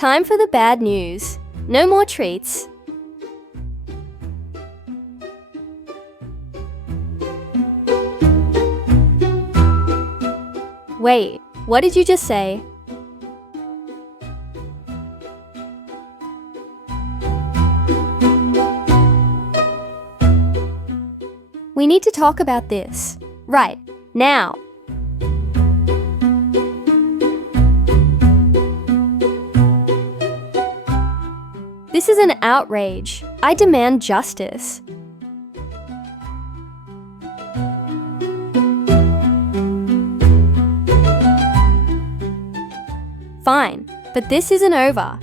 Time for the bad news. No more treats. Wait, what did you just say? We need to talk about this. Right, now. This is an outrage. I demand justice. Fine, but this isn't over.